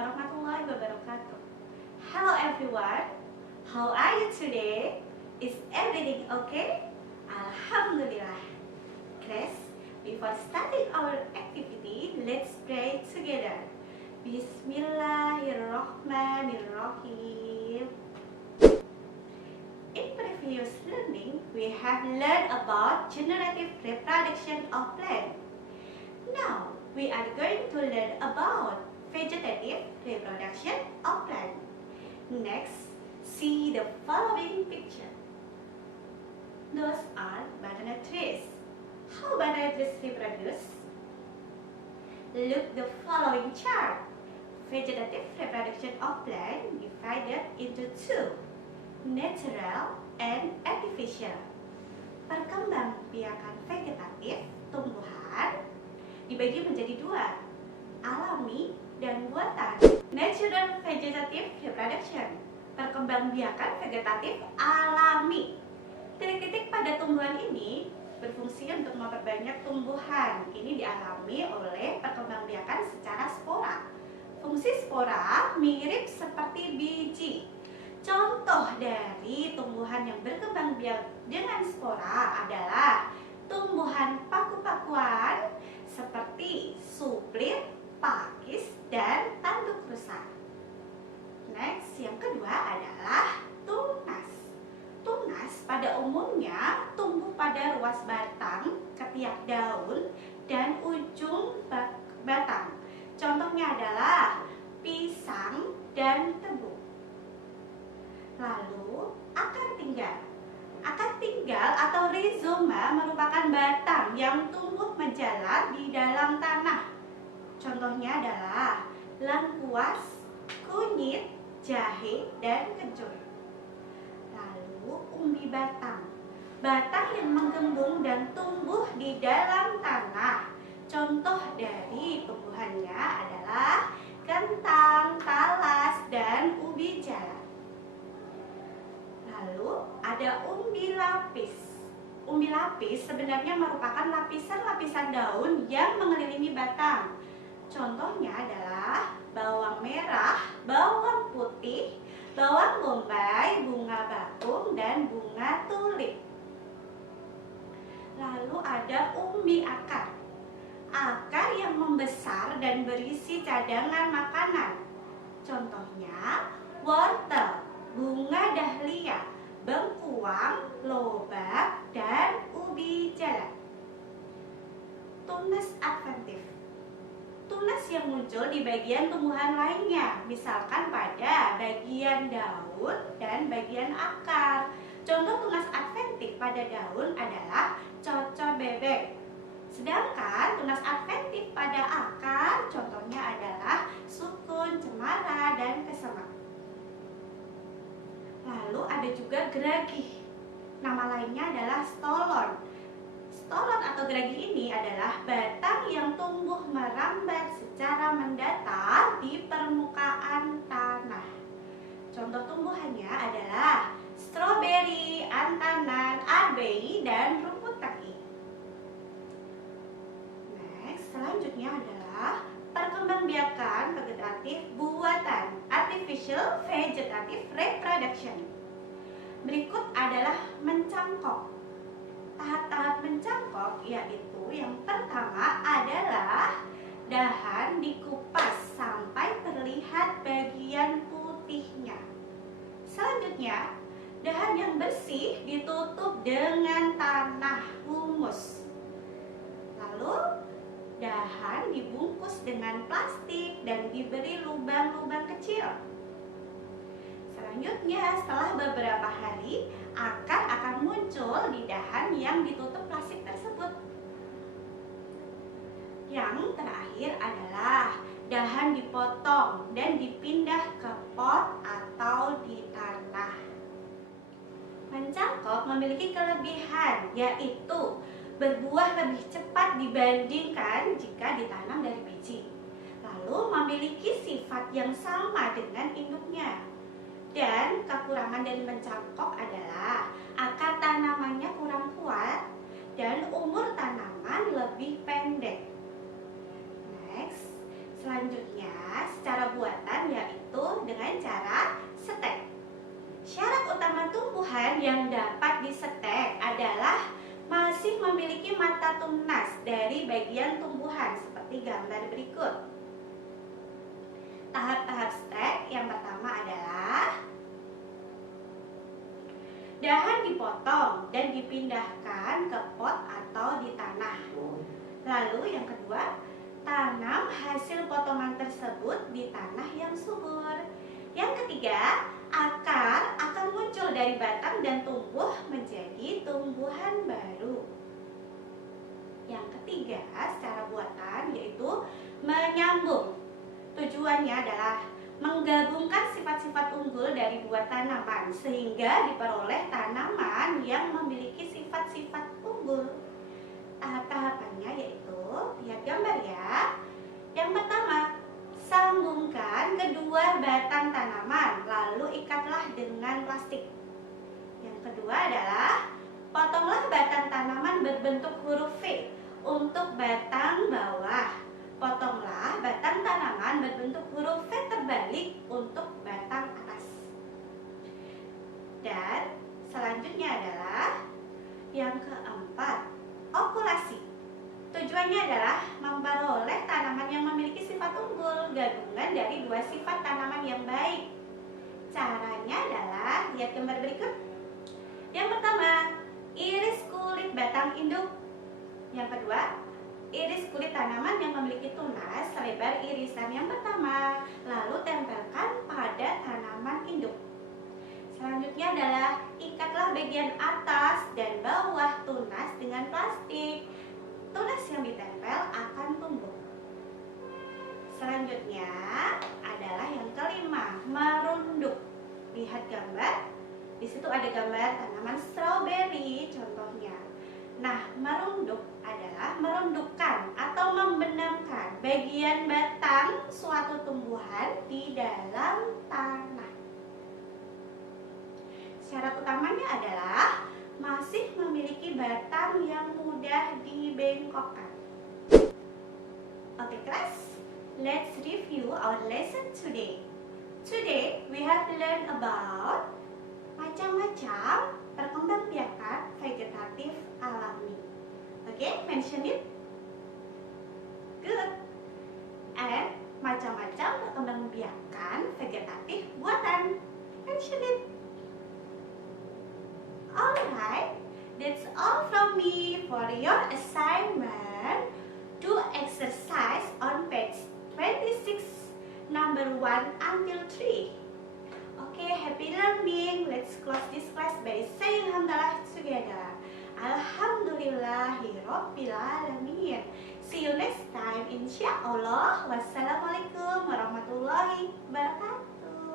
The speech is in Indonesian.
warahmatullahi wabarakatuh. Hello everyone, how are you today? Is everything okay? Alhamdulillah. Class, before starting our activity, let's pray together. Bismillahirrahmanirrahim. In previous learning, we have learned about generative reproduction of plants. Now, we are going to learn about vegetative reproduction of plants. Next, see the following picture. Those are banana trees. How banana trees reproduce? Look the following chart. Vegetative reproduction of plants divided into two, natural and artificial. Perkembangbiakan vegetatif tumbuhan dibagi menjadi dua, alami dan buatan. Natural vegetative reproduction, perkembangbiakan vegetatif alami. Titik-titik pada tumbuhan ini berfungsi untuk memperbanyak tumbuhan. Ini dialami oleh perkembangbiakan secara spora. Fungsi spora mirip seperti biji. Contoh dari tumbuhan yang berkembang biak dengan spora adalah tumbuhan paku-pakuan seperti suplir, pakis, dan tanduk rusa. Next, yang kedua adalah tunas. Tunas pada umumnya tumbuh pada ruas batang, ketiak daun, dan ujung batang. Contohnya adalah pisang dan tebu. Lalu, akar tinggal. Akar tinggal atau rizoma merupakan batang yang tumbuh menjalar di dalam tanah. Contohnya adalah lengkuas, kunyit, jahe, dan kencur. Lalu, umbi batang. Batang yang menggembung dan tumbuh di dalam tanah. Contoh dari tumbuhannya adalah kentang, talas, dan ubi jalar. Lalu ada umbi lapis. Umbi lapis sebenarnya merupakan lapisan-lapisan daun yang mengelilingi batang. Contohnya adalah bawang merah, bawang putih, bawang bombay, bunga bakung, dan bunga tulip. Lalu ada umbi akar. Akar yang membesar dan berisi cadangan makanan. Contohnya wortel, bunga dahlia, bengkuang, lobak, dan ubi jalar. Tunas adventif. Tunas yang muncul di bagian tumbuhan lainnya, misalkan pada bagian daun dan bagian akar. Contoh tunas adventif pada daun adalah cocor bebek. Sedangkan tunas adventif pada akar contohnya adalah sukun, cemara, dan kesemak. Lalu ada juga geragih. Nama lainnya adalah stolon. Stolon atau geragih ini adalah batang yang tumbuh merambat secara mendatar di permukaan tanah. Contoh tumbuhannya adalah stroberi, antanan, arbei, dan rumput taki. Next, selanjutnya adalah perkembangbiakan vegetatif buatan, artificial vegetative reproduction. Berikut adalah mencangkok. Tahap-tahap mencangkok yaitu yang pertama adalah dahan dikupas sampai terlihat bagian putihnya. Selanjutnya, dahan yang bersih ditutup dengan tanah humus. Lalu, dahan dibungkus dengan plastik dan diberi lubang-lubang kecil. Selanjutnya, setelah beberapa hari, akar akan muncul di dahan yang ditutup plastik tersebut. Yang terakhir adalah dahan dipotong dan dipindah ke pot atau di tanah. Mencangkok memiliki kelebihan, yaitu berbuah lebih cepat dibandingkan jika ditanam dari biji. Lalu memiliki sifat yang sama dengan induknya. Dan kekurangan dari mencangkok adalah akar tanamannya kurang kuat dan umur tanaman lebih pendek. Next, selanjutnya secara buatan seperti gambar berikut. Tahap-tahap stek yang pertama adalah dahan dipotong dan dipindahkan ke pot atau di tanah. Lalu yang kedua, tanam hasil potongan tersebut di tanah yang subur. Yang ketiga, akar akan muncul dari batang dan tumbuh menjadi tumbuhan baru. Yang ketiga, secara buatan yaitu menyambung. Tujuannya adalah menggabungkan sifat-sifat unggul dari dua tanaman sehingga diperoleh tanaman yang memiliki sifat-sifat unggul. Tahap-tahapannya yaitu, lihat gambar ya. Yang pertama, sambungkan kedua batang tanaman lalu ikatlah dengan plastik. Yang kedua adalah potonglah batang tanaman berbentuk huruf V untuk batang bawah. Potonglah batang tanaman berbentuk huruf V terbalik untuk batang atas. Dan selanjutnya adalah yang keempat, okulasi. Tujuannya adalah memperoleh tanaman yang memiliki sifat unggul, gabungan dari dua sifat tanaman yang baik. Caranya adalah, lihat gambar berikut. Yang pertama, iris kulit batang induk. Yang kedua, iris kulit tanaman yang memiliki tunas selebar irisan yang pertama, lalu tempelkan pada tanaman induk. Selanjutnya adalah ikatlah bagian atas dan bawah tunas dengan plastik. Tunas yang ditempel akan tumbuh. Selanjutnya adalah yang kelima, merunduk. Lihat gambar. Di situ ada gambar tanaman stroberi contohnya. Nah, merunduk adalah merundukkan atau membenamkan bagian batang suatu tumbuhan di dalam tanah. Syarat utamanya adalah masih memiliki batang yang mudah dibengkokkan. Okay class, let's review our lesson today. Today we have learned about macam-macam perkembangbiakan vegetatif alami. Okay, mention it. Good. And macam-macam perkembangbiakan vegetatif buatan. Mention it. Alright, that's all from me for your assignment. Do exercise on page 26, number 1 until 3. Okay, happy learning. Let's close this class by saying alhamdulillah together. Alhamdulillahirabbil alamin. See you next time insyaallah. Wassalamualaikum warahmatullahi wabarakatuh.